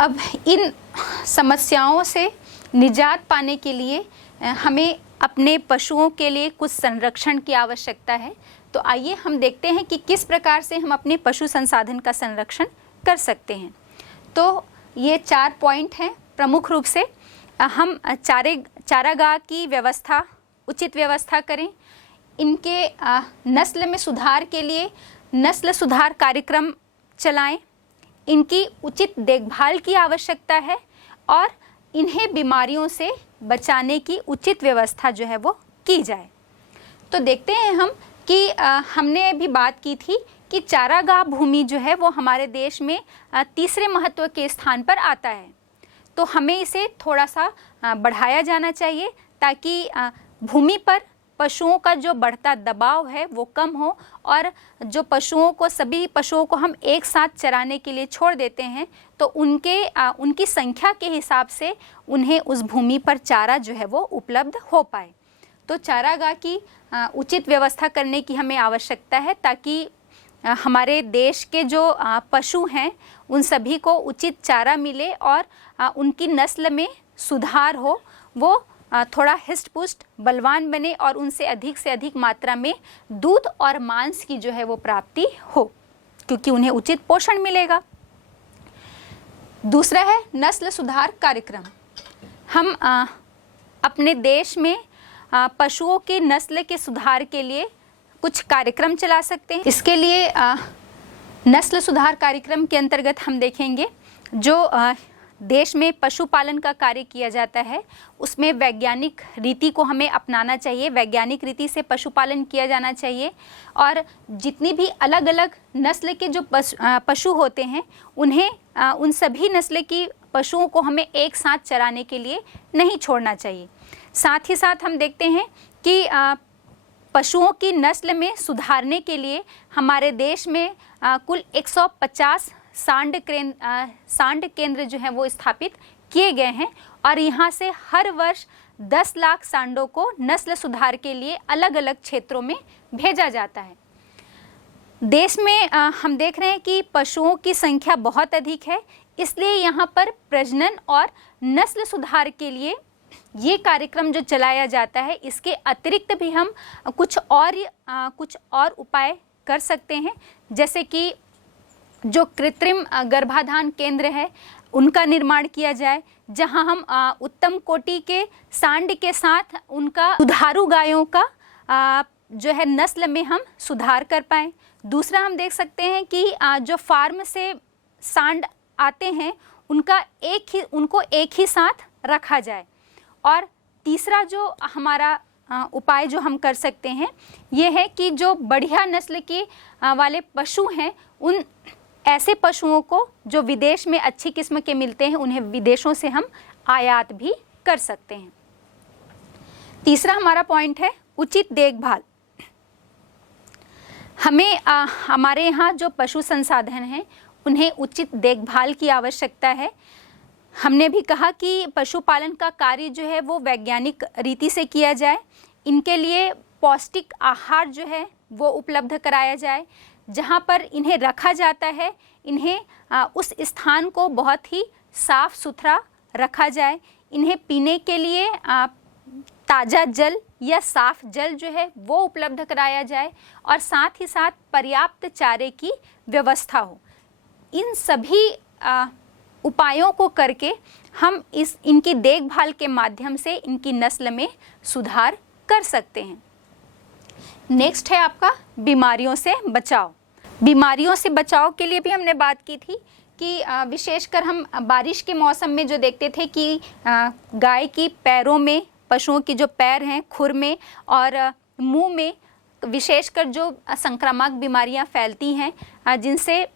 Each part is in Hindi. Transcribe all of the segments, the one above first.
अब इन समस्याओं से निजात पाने के लिए हमें अपने पशुओं के लिए कुछ संरक्षण की आवश्यकता है। तो आइए हम देखते हैं कि किस प्रकार से हम अपने पशु संसाधन का संरक्षण कर सकते हैं। तो ये 4 पॉइंट हैं प्रमुख रूप से। हम चारागाह की व्यवस्था, उचित व्यवस्था करें। इनके नस्ल में सुधार के लिए नस्ल सुधार कार्यक्रम चलाएं। इनकी उचित देखभाल की आवश्यकता है और इन्हें बीमारियों से बचाने की उचित व्यवस्था जो है वो की जाए। तो देखते हैं हम कि हमने अभी बात की थी कि चारागाह भूमि जो है वो हमारे देश में तीसरे महत्व के स्थान पर आता है। तो हमें इसे थोड़ा सा बढ़ाया जाना चाहिए ताकि भूमि पर पशुओं का जो बढ़ता दबाव है वो कम हो, और जो सभी पशुओं को हम एक साथ चराने के लिए छोड़ देते हैं तो उनकी संख्या के हिसाब से उन्हें उस भूमि पर चारा जो है वो उपलब्ध हो पाए। तो चारागाह की उचित व्यवस्था करने की हमें आवश्यकता है ताकि हमारे देश के जो पशु हैं उन सभी को उचित चारा मिले और उनकी नस्ल में सुधार हो, वो थोड़ा हिस्ट पुष्ट बलवान बने और उनसे अधिक मात्रा में दूध और मांस की जो है वो प्राप्ति हो, क्योंकि उन्हें उचित पोषण मिलेगा। दूसरा है नस्ल सुधार कार्यक्रम। हम अपने देश में पशुओं के नस्ल के सुधार के लिए कुछ कार्यक्रम चला सकते हैं। इसके लिए नस्ल सुधार कार्यक्रम के अंतर्गत हम देखेंगे जो देश में पशुपालन का कार्य किया जाता है उसमें वैज्ञानिक रीति को हमें अपनाना चाहिए। वैज्ञानिक रीति से पशुपालन किया जाना चाहिए और जितनी भी अलग अलग नस्ल के जो पशु होते हैं उन्हें उन सभी नस्ल की पशुओं को हमें एक साथ चराने के लिए नहीं छोड़ना चाहिए। साथ ही साथ हम देखते हैं कि पशुओं की नस्ल में सुधारने के लिए हमारे देश में कुल 150 सांड केंद्र जो हैं वो स्थापित किए गए हैं और यहाँ से हर वर्ष 10 लाख सांडों को नस्ल सुधार के लिए अलग अलग क्षेत्रों में भेजा जाता है। देश में हम देख रहे हैं कि पशुओं की संख्या बहुत अधिक है, इसलिए यहाँ पर प्रजनन और नस्ल सुधार के लिए ये कार्यक्रम जो चलाया जाता है, इसके अतिरिक्त भी हम कुछ और उपाय कर सकते हैं। जैसे कि जो कृत्रिम गर्भाधान केंद्र है उनका निर्माण किया जाए, जहां हम उत्तम कोटि के सांड के साथ उनका दुधारू गायों का जो है नस्ल में हम सुधार कर पाएँ। दूसरा हम देख सकते हैं कि जो फार्म से सांड आते हैं उनको एक ही साथ रखा जाए। और तीसरा जो हमारा उपाय जो हम कर सकते हैं ये है कि जो बढ़िया नस्ल के वाले पशु हैं उन ऐसे पशुओं को जो विदेश में अच्छी किस्म के मिलते हैं उन्हें विदेशों से हम आयात भी कर सकते हैं। तीसरा हमारा पॉइंट है उचित देखभाल। हमें हमारे यहाँ जो पशु संसाधन हैं उन्हें उचित देखभाल की आवश्यकता है। हमने भी कहा कि पशुपालन का कार्य जो है वो वैज्ञानिक रीति से किया जाए। इनके लिए पौष्टिक आहार जो है वो उपलब्ध कराया जाए। जहाँ पर इन्हें रखा जाता है इन्हें उस स्थान को बहुत ही साफ सुथरा रखा जाए। इन्हें पीने के लिए ताज़ा जल या साफ जल जो है वो उपलब्ध कराया जाए और साथ ही साथ पर्याप्त चारे की व्यवस्था हो। इन सभी उपायों को करके हम इनकी देखभाल के माध्यम से इनकी नस्ल में सुधार कर सकते हैं। नेक्स्ट है आपका बीमारियों से बचाव। बीमारियों से बचाव के लिए भी हमने बात की थी कि विशेषकर हम बारिश के मौसम में जो देखते थे कि गाय की पैरों में, पशुओं की जो पैर हैं खुर में और मुंह में विशेषकर जो संक्रामक बीमारियां फैलती हैं जिनसे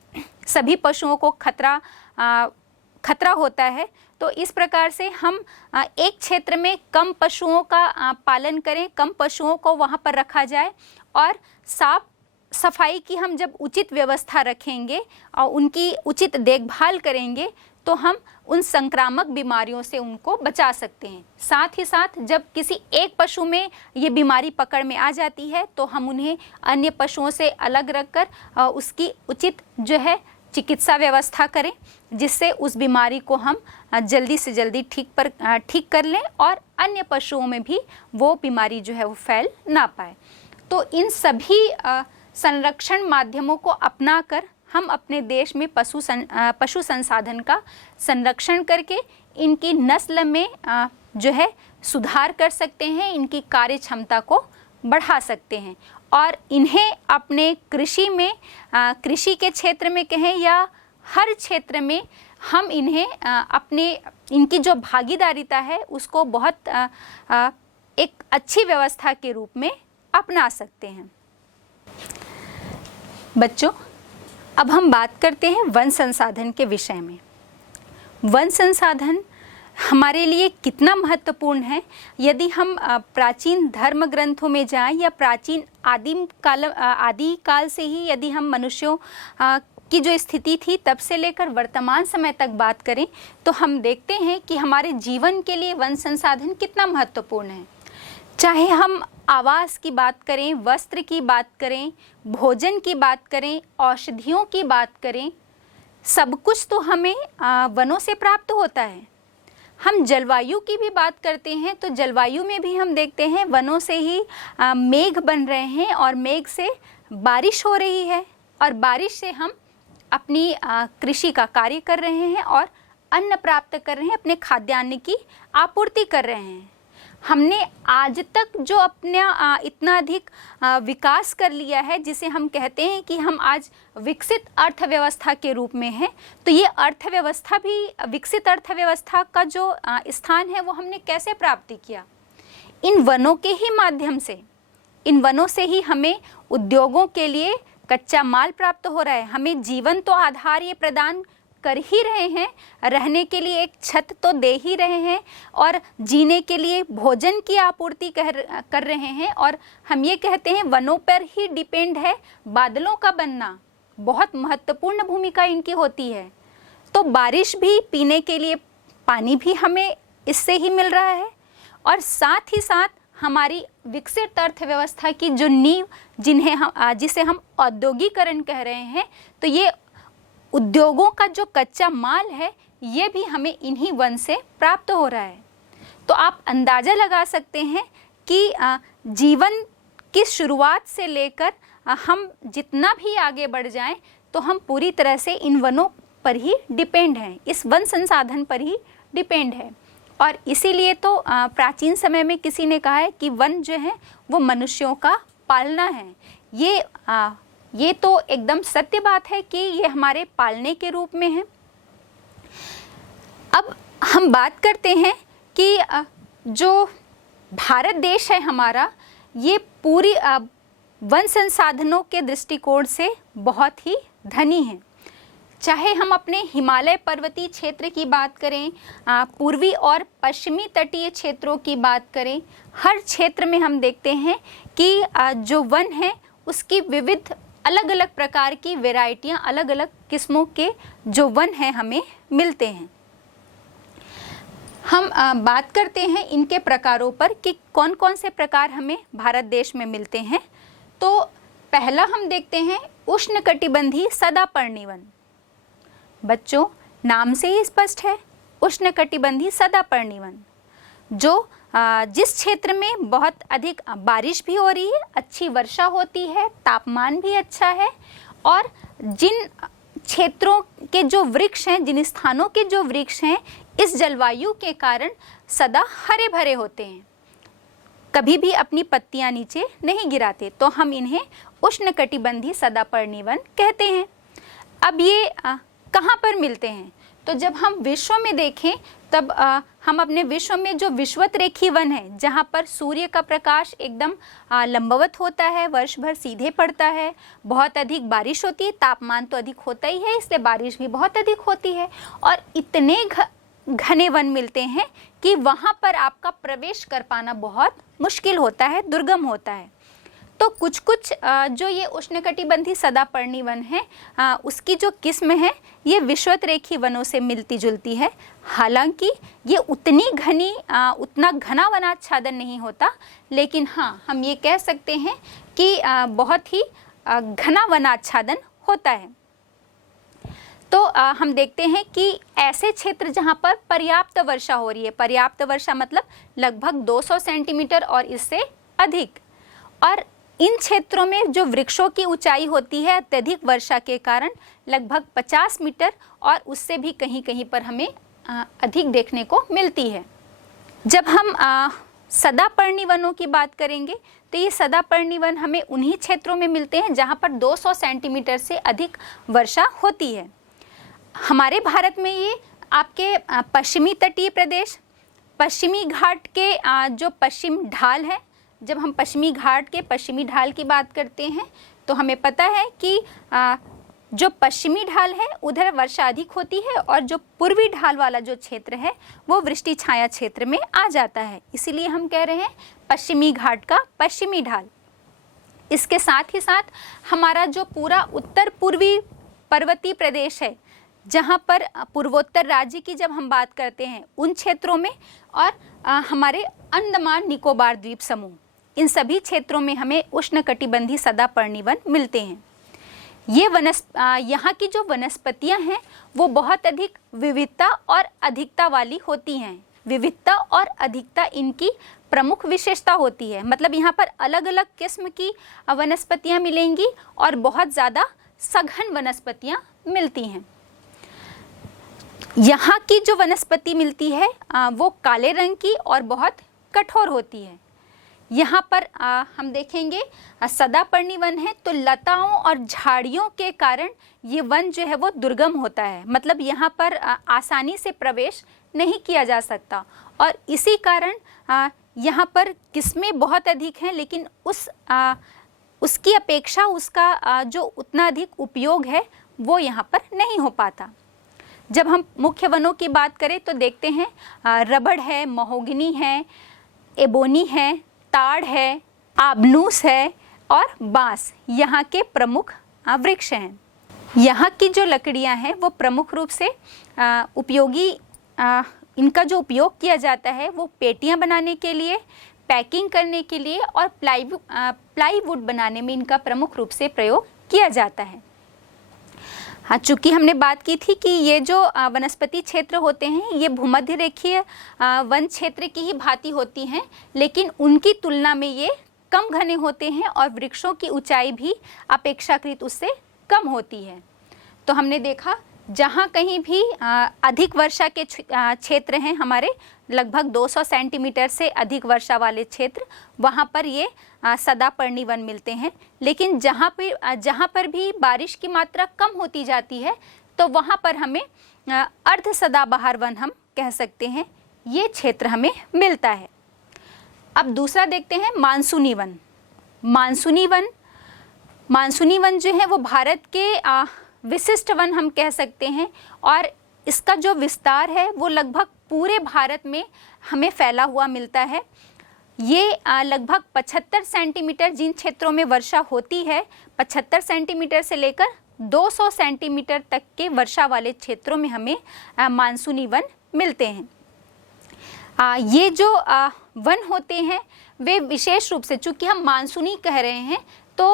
सभी पशुओं को खतरा होता है। तो इस प्रकार से हम एक क्षेत्र में कम पशुओं का पालन करें, कम पशुओं को वहाँ पर रखा जाए और साफ सफाई की हम जब उचित व्यवस्था रखेंगे और उनकी उचित देखभाल करेंगे तो हम उन संक्रामक बीमारियों से उनको बचा सकते हैं। साथ ही साथ जब किसी एक पशु में ये बीमारी पकड़ में आ जाती है तो हम उन्हें अन्य पशुओं से अलग रखकर उसकी उचित जो है चिकित्सा व्यवस्था करें, जिससे उस बीमारी को हम जल्दी से जल्दी ठीक कर लें और अन्य पशुओं में भी वो बीमारी जो है वो फैल ना पाए। तो इन सभी संरक्षण माध्यमों को अपनाकर हम अपने देश में पशु संसाधन का संरक्षण करके इनकी नस्ल में जो है सुधार कर सकते हैं, इनकी कार्य क्षमता को बढ़ा सकते हैं और इन्हें अपने कृषि में, कृषि के क्षेत्र में कहें या हर क्षेत्र में हम इन्हें इनकी जो भागीदारिता है उसको बहुत एक अच्छी व्यवस्था के रूप में अपना सकते हैं। बच्चों, अब हम बात करते हैं वन संसाधन के विषय में। वन संसाधन हमारे लिए कितना महत्वपूर्ण है, यदि हम प्राचीन धर्म ग्रंथों में जाएं या प्राचीन आदि काल से ही यदि हम मनुष्यों की जो स्थिति थी तब से लेकर वर्तमान समय तक बात करें तो हम देखते हैं कि हमारे जीवन के लिए वन संसाधन कितना महत्वपूर्ण है। चाहे हम आवास की बात करें, वस्त्र की बात करें, भोजन की बात करें, औषधियों की बात करें, सब कुछ तो हमें वनों से प्राप्त होता है। हम जलवायु की भी बात करते हैं तो जलवायु में भी हम देखते हैं वनों से ही मेघ बन रहे हैं और मेघ से बारिश हो रही है और बारिश से हम अपनी कृषि का कार्य कर रहे हैं और अन्न प्राप्त कर रहे हैं, अपने खाद्यान्न की आपूर्ति कर रहे हैं। हमने आज तक जो अपना इतना अधिक विकास कर लिया है, जिसे हम कहते हैं कि हम आज विकसित अर्थव्यवस्था के रूप में हैं, तो ये अर्थव्यवस्था भी, विकसित अर्थव्यवस्था का जो स्थान है वो हमने कैसे प्राप्त किया? इन वनों के ही माध्यम से। इन वनों से ही हमें उद्योगों के लिए कच्चा माल प्राप्त हो रहा है, हमें जीवन तो आधार ये प्रदान कर ही रहे हैं, रहने के लिए एक छत तो दे ही रहे हैं और जीने के लिए भोजन की आपूर्ति कर रहे हैं। और हम ये कहते हैं वनों पर ही डिपेंड है बादलों का बनना, बहुत महत्वपूर्ण भूमिका इनकी होती है। तो बारिश भी, पीने के लिए पानी भी हमें इससे ही मिल रहा है और साथ ही साथ हमारी विकसित अर्थव्यवस्था की जो नींव जिसे हम औद्योगिकरण कह रहे हैं, तो ये उद्योगों का जो कच्चा माल है ये भी हमें इन्हीं वन से प्राप्त हो रहा है। तो आप अंदाज़ा लगा सकते हैं कि जीवन की शुरुआत से लेकर हम जितना भी आगे बढ़ जाएं तो हम पूरी तरह से इन वनों पर ही डिपेंड हैं, इस वन संसाधन पर ही डिपेंड है। और इसीलिए तो प्राचीन समय में किसी ने कहा है कि वन जो है वो मनुष्यों का पालना है। ये तो एकदम सत्य बात है कि ये हमारे पालने के रूप में है। अब हम बात करते हैं कि जो भारत देश है हमारा, ये पूरी वन संसाधनों के दृष्टिकोण से बहुत ही धनी है। चाहे हम अपने हिमालय पर्वतीय क्षेत्र की बात करें, पूर्वी और पश्चिमी तटीय क्षेत्रों की बात करें, हर क्षेत्र में हम देखते हैं कि जो वन है उसकी विविध अलग अलग प्रकार की वैरायटियां, अलग अलग किस्मों के जो वन हैं हमें मिलते हैं। हम बात करते हैं इनके प्रकारों पर कि कौन कौन से प्रकार हमें भारत देश में मिलते हैं। तो पहला हम देखते हैं उष्णकटिबंधीय सदापर्णी वन। बच्चों, नाम से ही स्पष्ट है, उष्णकटिबंधीय सदापर्णी वन, जो जिस क्षेत्र में बहुत अधिक बारिश भी हो रही है, अच्छी वर्षा होती है, तापमान भी अच्छा है और जिन क्षेत्रों के जो वृक्ष हैं, जिन स्थानों के जो वृक्ष हैं, इस जलवायु के कारण सदा हरे भरे होते हैं, कभी भी अपनी पत्तियां नीचे नहीं गिराते, तो हम इन्हें उष्णकटिबंधीय सदापर्णी वन कहते हैं। अब ये कहाँ पर मिलते हैं? तो जब हम विश्व में देखें तब हम अपने विश्व में जो विषुवत रेखीय वन है, जहाँ पर सूर्य का प्रकाश एकदम लंबवत होता है, वर्ष भर सीधे पड़ता है, बहुत अधिक बारिश होती है, तापमान तो अधिक होता ही है, इसलिए बारिश भी बहुत अधिक होती है और इतने घने वन मिलते हैं कि वहाँ पर आपका प्रवेश कर पाना बहुत मुश्किल होता है, दुर्गम होता है। तो कुछ कुछ जो ये उष्णकटिबंधीय सदापर्णी वन है, उसकी जो किस्म है ये विषुवत रेखीय वनों से मिलती जुलती है। हालांकि ये उतना घना वनाच्छादन नहीं होता, लेकिन हाँ, हम ये कह सकते हैं कि बहुत ही घना वनाच्छादन होता है। तो हम देखते हैं कि ऐसे क्षेत्र जहाँ पर पर्याप्त वर्षा हो रही है, पर्याप्त वर्षा मतलब लगभग 200 सेंटीमीटर और इससे अधिक, और इन क्षेत्रों में जो वृक्षों की ऊंचाई होती है अत्यधिक वर्षा के कारण लगभग 50 मीटर और उससे भी कहीं कहीं पर हमें अधिक देखने को मिलती है। जब हम सदापर्णी वनों की बात करेंगे तो ये सदापर्णी वन हमें उन्हीं क्षेत्रों में मिलते हैं जहाँ पर 200 सेंटीमीटर से अधिक वर्षा होती है। हमारे भारत में ये आपके पश्चिमी तटीय प्रदेश, पश्चिमी घाट के जो पश्चिम ढाल है, जब हम पश्चिमी घाट के पश्चिमी ढाल की बात करते हैं तो हमें पता है कि जो पश्चिमी ढाल है उधर वर्षा अधिक होती है और जो पूर्वी ढाल वाला जो क्षेत्र है वो वृष्टि छाया क्षेत्र में आ जाता है, इसीलिए हम कह रहे हैं पश्चिमी घाट का पश्चिमी ढाल। इसके साथ ही साथ हमारा जो पूरा उत्तर पूर्वी पर्वतीय प्रदेश है, जहाँ पर पूर्वोत्तर राज्य की जब हम बात करते हैं उन क्षेत्रों में, और हमारे अंडमान निकोबार द्वीप समूह, इन सभी क्षेत्रों में हमें उष्णकटिबंधीय सदापर्णी वन मिलते हैं। ये यहाँ की जो वनस्पतियाँ हैं वो बहुत अधिक विविधता और अधिकता वाली होती हैं। विविधता और अधिकता इनकी प्रमुख विशेषता होती है, मतलब यहाँ पर अलग अलग किस्म की वनस्पतियाँ मिलेंगी और बहुत ज़्यादा सघन वनस्पतियाँ मिलती हैं। यहाँ की जो वनस्पति मिलती है वो काले रंग की और बहुत कठोर होती है। यहाँ पर हम देखेंगे सदापर्णी वन है तो लताओं और झाड़ियों के कारण ये वन जो है वो दुर्गम होता है, मतलब यहाँ पर आसानी से प्रवेश नहीं किया जा सकता, और इसी कारण यहाँ पर किस्में बहुत अधिक हैं, लेकिन उसकी अपेक्षा उसका जो उतना अधिक उपयोग है वो यहाँ पर नहीं हो पाता। जब हम मुख्य वनों की बात करें तो देखते हैं रबड़ है, महोगनी है, एबोनी है, ताड़ है, आबनूस है और बांस यहाँ के प्रमुख वृक्ष हैं। यहाँ की जो लकड़ियाँ हैं वो प्रमुख रूप से उपयोगी, इनका जो उपयोग किया जाता है वो पेटियाँ बनाने के लिए, पैकिंग करने के लिए और प्लाईवुड बनाने में इनका प्रमुख रूप से प्रयोग किया जाता है। हाँ, चूँकि हमने बात की थी कि ये जो वनस्पति क्षेत्र होते हैं ये भूमध्य रेखीय वन क्षेत्र की ही भांति होती हैं, लेकिन उनकी तुलना में ये कम घने होते हैं और वृक्षों की ऊंचाई भी अपेक्षाकृत उससे कम होती है। तो हमने देखा जहाँ कहीं भी अधिक वर्षा के क्षेत्र हैं हमारे, लगभग 200 सेंटीमीटर से अधिक वर्षा वाले क्षेत्र, वहाँ पर ये सदापर्णी वन मिलते हैं। लेकिन जहाँ पर भी बारिश की मात्रा कम होती जाती है तो वहाँ पर हमें अर्ध सदाबहार वन हम कह सकते हैं, ये क्षेत्र हमें मिलता है। अब दूसरा देखते हैं मानसूनी वन। मानसूनी वन जो है वो भारत के विशिष्ट वन हम कह सकते हैं, और इसका जो विस्तार है वो लगभग पूरे भारत में हमें फैला हुआ मिलता है। ये लगभग 75 सेंटीमीटर जिन क्षेत्रों में वर्षा होती है, 75 सेंटीमीटर से लेकर 200 सेंटीमीटर तक के वर्षा वाले क्षेत्रों में हमें मानसूनी वन मिलते हैं। ये जो वन होते हैं वे विशेष रूप से, चूँकि हम मानसूनी कह रहे हैं तो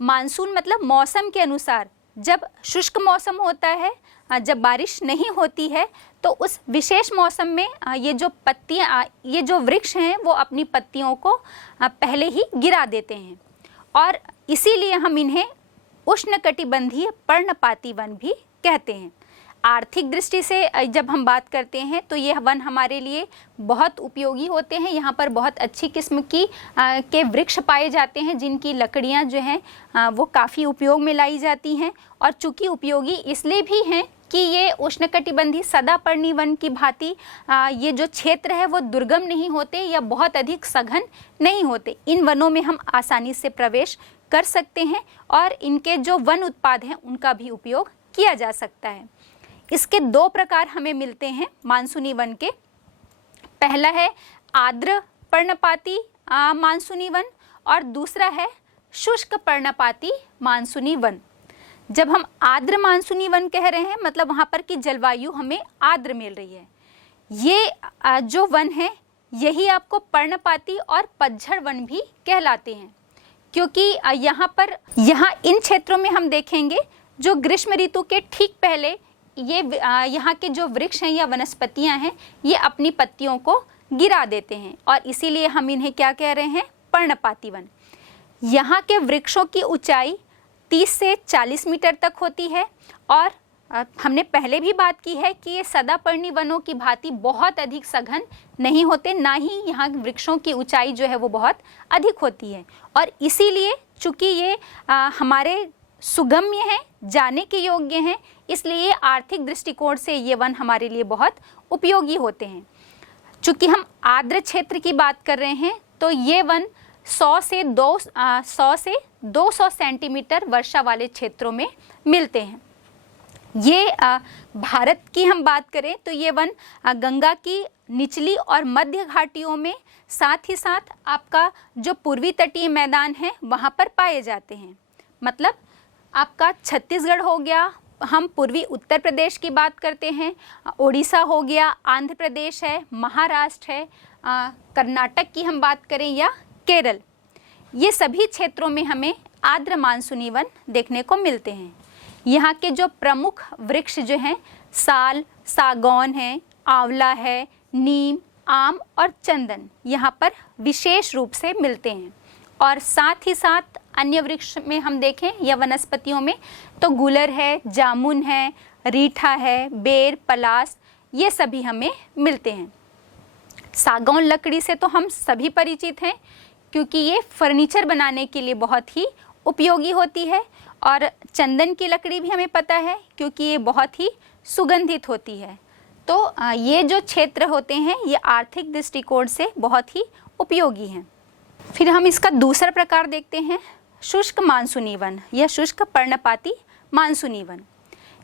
मानसून मतलब मौसम के अनुसार, जब शुष्क मौसम होता है, जब बारिश नहीं होती है, तो उस विशेष मौसम में ये जो पत्तियाँ, ये जो वृक्ष हैं वो अपनी पत्तियों को पहले ही गिरा देते हैं, और इसीलिए हम इन्हें उष्णकटिबंधीय पर्णपाती वन भी कहते हैं। आर्थिक दृष्टि से जब हम बात करते हैं तो यह वन हमारे लिए बहुत उपयोगी होते हैं। यहाँ पर बहुत अच्छी किस्म की के वृक्ष पाए जाते हैं जिनकी लकड़ियाँ जो हैं वो काफ़ी उपयोग में लाई जाती हैं, और चूँकि उपयोगी इसलिए भी हैं कि ये उष्णकटिबंधीय सदापर्णी वन की भांति ये जो क्षेत्र है वो दुर्गम नहीं होते या बहुत अधिक सघन नहीं होते। इन वनों में हम आसानी से प्रवेश कर सकते हैं और इनके जो वन उत्पाद हैं उनका भी उपयोग किया जा सकता है। इसके दो प्रकार हमें मिलते हैं मानसूनी वन के। पहला है आर्द्र पर्णपाती मानसूनी वन और दूसरा है शुष्क पर्णपाती मानसूनी वन। जब हम आर्द्र मानसूनी वन कह रहे हैं मतलब वहाँ पर की जलवायु हमें आर्द्र मिल रही है। ये जो वन है यही आपको पर्णपाती और पतझड़ वन भी कहलाते हैं, क्योंकि यहाँ इन क्षेत्रों में हम देखेंगे जो ग्रीष्म ऋतु के ठीक पहले ये यहाँ के जो वृक्ष हैं या वनस्पतियाँ हैं ये अपनी पत्तियों को गिरा देते हैं और इसीलिए हम इन्हें क्या कह रहे हैं, पर्णपाती वन। यहाँ के वृक्षों की ऊंचाई 30 से 40 मीटर तक होती है और हमने पहले भी बात की है कि ये सदापर्णी वनों की भांति बहुत अधिक सघन नहीं होते, ना ही यहाँ वृक्षों की ऊंचाई जो है वो बहुत अधिक होती है और इसीलिए चूँकि ये हमारे सुगम्य हैं, जाने के योग्य हैं, इसलिए आर्थिक दृष्टिकोण से ये वन हमारे लिए बहुत उपयोगी होते हैं। चूँकि हम आर्द्र क्षेत्र की बात कर रहे हैं तो ये वन 100 से 200 सेंटीमीटर वर्षा वाले क्षेत्रों में मिलते हैं। ये भारत की हम बात करें तो ये वन गंगा की निचली और मध्य घाटियों में, साथ ही साथ आपका जो पूर्वी तटीय मैदान है वहाँ पर पाए जाते हैं। मतलब आपका छत्तीसगढ़ हो गया, हम पूर्वी उत्तर प्रदेश की बात करते हैं, ओडिशा हो गया, आंध्र प्रदेश है, महाराष्ट्र है, कर्नाटक की हम बात करें या केरल, ये सभी क्षेत्रों में हमें आर्द्र मानसूनी वन देखने को मिलते हैं। यहाँ के जो प्रमुख वृक्ष जो हैं साल, सागौन है, आंवला है, नीम, आम और चंदन यहाँ पर विशेष रूप से मिलते हैं। और साथ ही साथ अन्य वृक्ष में हम देखें या वनस्पतियों में तो गुलर है, जामुन है, रीठा है, बेर, पलास, ये सभी हमें मिलते हैं। सागौन लकड़ी से तो हम सभी परिचित हैं क्योंकि ये फर्नीचर बनाने के लिए बहुत ही उपयोगी होती है और चंदन की लकड़ी भी हमें पता है क्योंकि ये बहुत ही सुगंधित होती है। तो ये जो क्षेत्र होते हैं ये आर्थिक दृष्टिकोण से बहुत ही उपयोगी हैं। फिर हम इसका दूसरा प्रकार देखते हैं, शुष्क मानसूनी वन या शुष्क पर्णपाती मानसूनी वन।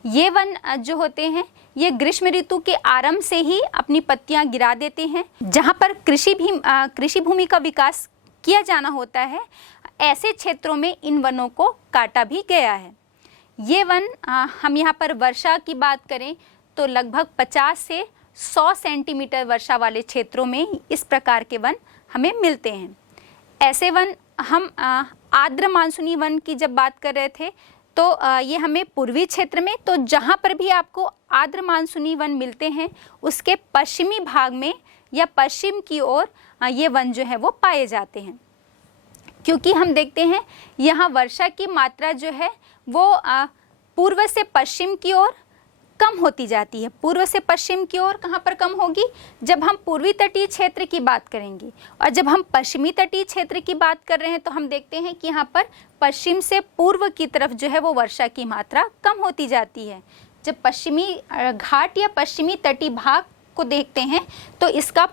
ये वन जो होते हैं ये ग्रीष्म ऋतु के आरंभ से ही अपनी पत्तियां गिरा देते हैं। जहाँ पर कृषि भूमि का विकास किया जाना होता है, ऐसे क्षेत्रों में इन वनों को काटा भी गया है। ये वन हम यहाँ पर वर्षा की बात करें तो लगभग 50 से 100 सेंटीमीटर वर्षा वाले क्षेत्रों में इस प्रकार के वन हमें मिलते हैं। ऐसे वन हम आर्द्र मानसूनी वन की जब बात कर रहे थे तो ये हमें पूर्वी क्षेत्र में, तो जहाँ पर भी आपको आर्द्र मानसूनी वन मिलते हैं उसके पश्चिमी भाग में या पश्चिम की ओर ये वन जो है वो पाए जाते हैं। क्योंकि हम देखते हैं यहाँ वर्षा की मात्रा जो है वो पूर्व से पश्चिम की ओर कम होती जाती है। पूर्व से पश्चिम की ओर कहाँ पर कम होगी, जब हम पूर्वी तटीय क्षेत्र की बात करेंगे, और जब हम पश्चिमी तटीय क्षेत्र की बात कर रहे हैं तो हम देखते हैं कि यहाँ पर पश्चिम से पूर्व की तरफ जो है वो वर्षा की मात्रा कम होती जाती है। जब पश्चिमी घाट या पश्चिमी तटीय भाग को देखते हैं तो इसका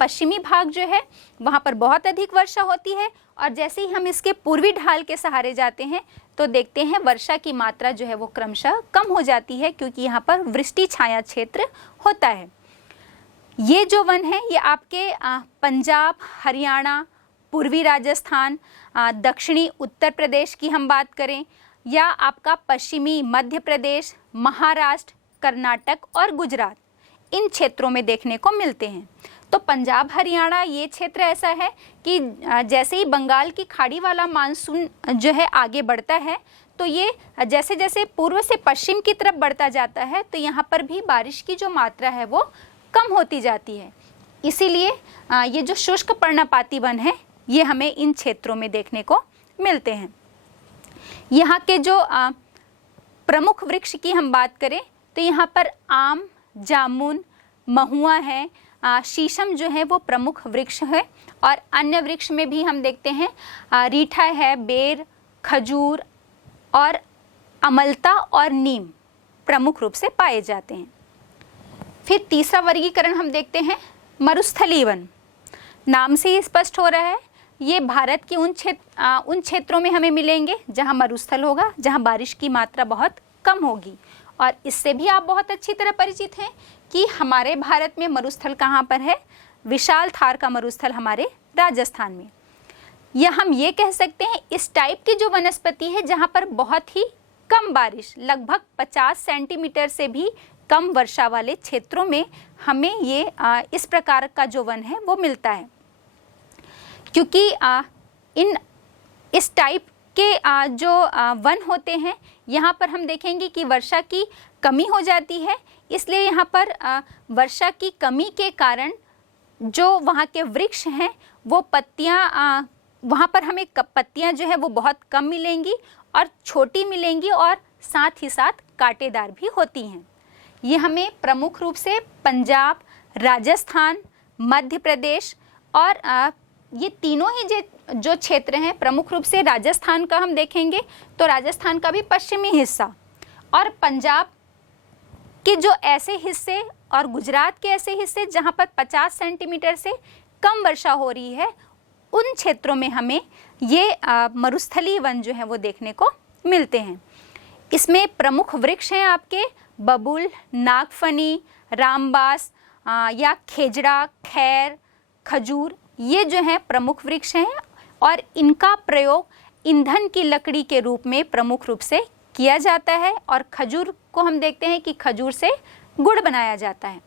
पश्चिमी भाग जो है वहाँ पर बहुत अधिक वर्षा होती है और जैसे ही हम इसके पूर्वी ढाल के सहारे जाते हैं तो देखते हैं वर्षा की मात्रा जो है वो क्रमशः कम हो जाती है क्योंकि यहाँ पर वृष्टि छाया क्षेत्र होता है। ये जो वन है ये आपके पंजाब, हरियाणा, पूर्वी राजस्थान, दक्षिणी उत्तर प्रदेश की हम बात करें या आपका पश्चिमी मध्य प्रदेश, महाराष्ट्र, कर्नाटक और गुजरात, इन क्षेत्रों में देखने को मिलते हैं। तो पंजाब, हरियाणा ये क्षेत्र ऐसा है कि जैसे ही बंगाल की खाड़ी वाला मानसून जो है आगे बढ़ता है तो ये जैसे जैसे पूर्व से पश्चिम की तरफ बढ़ता जाता है तो यहाँ पर भी बारिश की जो मात्रा है वो कम होती जाती है। इसीलिए ये जो शुष्क पर्णपाती वन है ये हमें इन क्षेत्रों में देखने को मिलते हैं। यहाँ के जो प्रमुख वृक्ष की हम बात करें तो यहाँ पर आम, जामुन, महुआ है, शीशम जो है वो प्रमुख वृक्ष है और अन्य वृक्ष में भी हम देखते हैं रीठा है, बेर, खजूर और अमलता और नीम प्रमुख रूप से पाए जाते हैं। फिर तीसरा वर्गीकरण हम देखते हैं मरुस्थलीय वन। नाम से ही स्पष्ट हो रहा है ये भारत के उन क्षेत्रों में हमें मिलेंगे जहाँ मरुस्थल होगा, जहाँ बारिश की मात्रा बहुत कम होगी। और इससे भी आप बहुत अच्छी तरह परिचित हैं कि हमारे भारत में मरुस्थल कहाँ पर है, विशाल थार का मरुस्थल हमारे राजस्थान में। या हम ये कह सकते हैं इस टाइप की जो वनस्पति है जहाँ पर बहुत ही कम बारिश, लगभग 50 सेंटीमीटर से भी कम वर्षा वाले क्षेत्रों में हमें ये इस प्रकार का जो वन है वो मिलता है। क्योंकि इस टाइप के जो वन होते हैं, यहाँ पर हम देखेंगे कि वर्षा की कमी हो जाती है। इसलिए यहाँ पर वर्षा की कमी के कारण जो वहाँ के वृक्ष हैं वो पत्तियाँ, वहाँ पर हमें पत्तियाँ जो है वो बहुत कम मिलेंगी और छोटी मिलेंगी और साथ ही साथ कांटेदार भी होती हैं। ये हमें प्रमुख रूप से पंजाब, राजस्थान, मध्य प्रदेश और ये तीनों ही जो क्षेत्र हैं, प्रमुख रूप से राजस्थान का हम देखेंगे तो राजस्थान का भी पश्चिमी हिस्सा और पंजाब के जो ऐसे हिस्से और गुजरात के ऐसे हिस्से जहाँ पर 50 सेंटीमीटर से कम वर्षा हो रही है, उन क्षेत्रों में हमें ये मरुस्थलीय वन जो है वो देखने को मिलते हैं। इसमें प्रमुख वृक्ष हैं आपके बबूल, नागफनी, रामबास या खेजड़ा, खैर, खजूर, ये जो हैं प्रमुख वृक्ष हैं और इनका प्रयोग ईंधन की लकड़ी के रूप में प्रमुख रूप से किया जाता है। और खजूर को हम देखते हैं कि खजूर से गुड़ बनाया जाता है।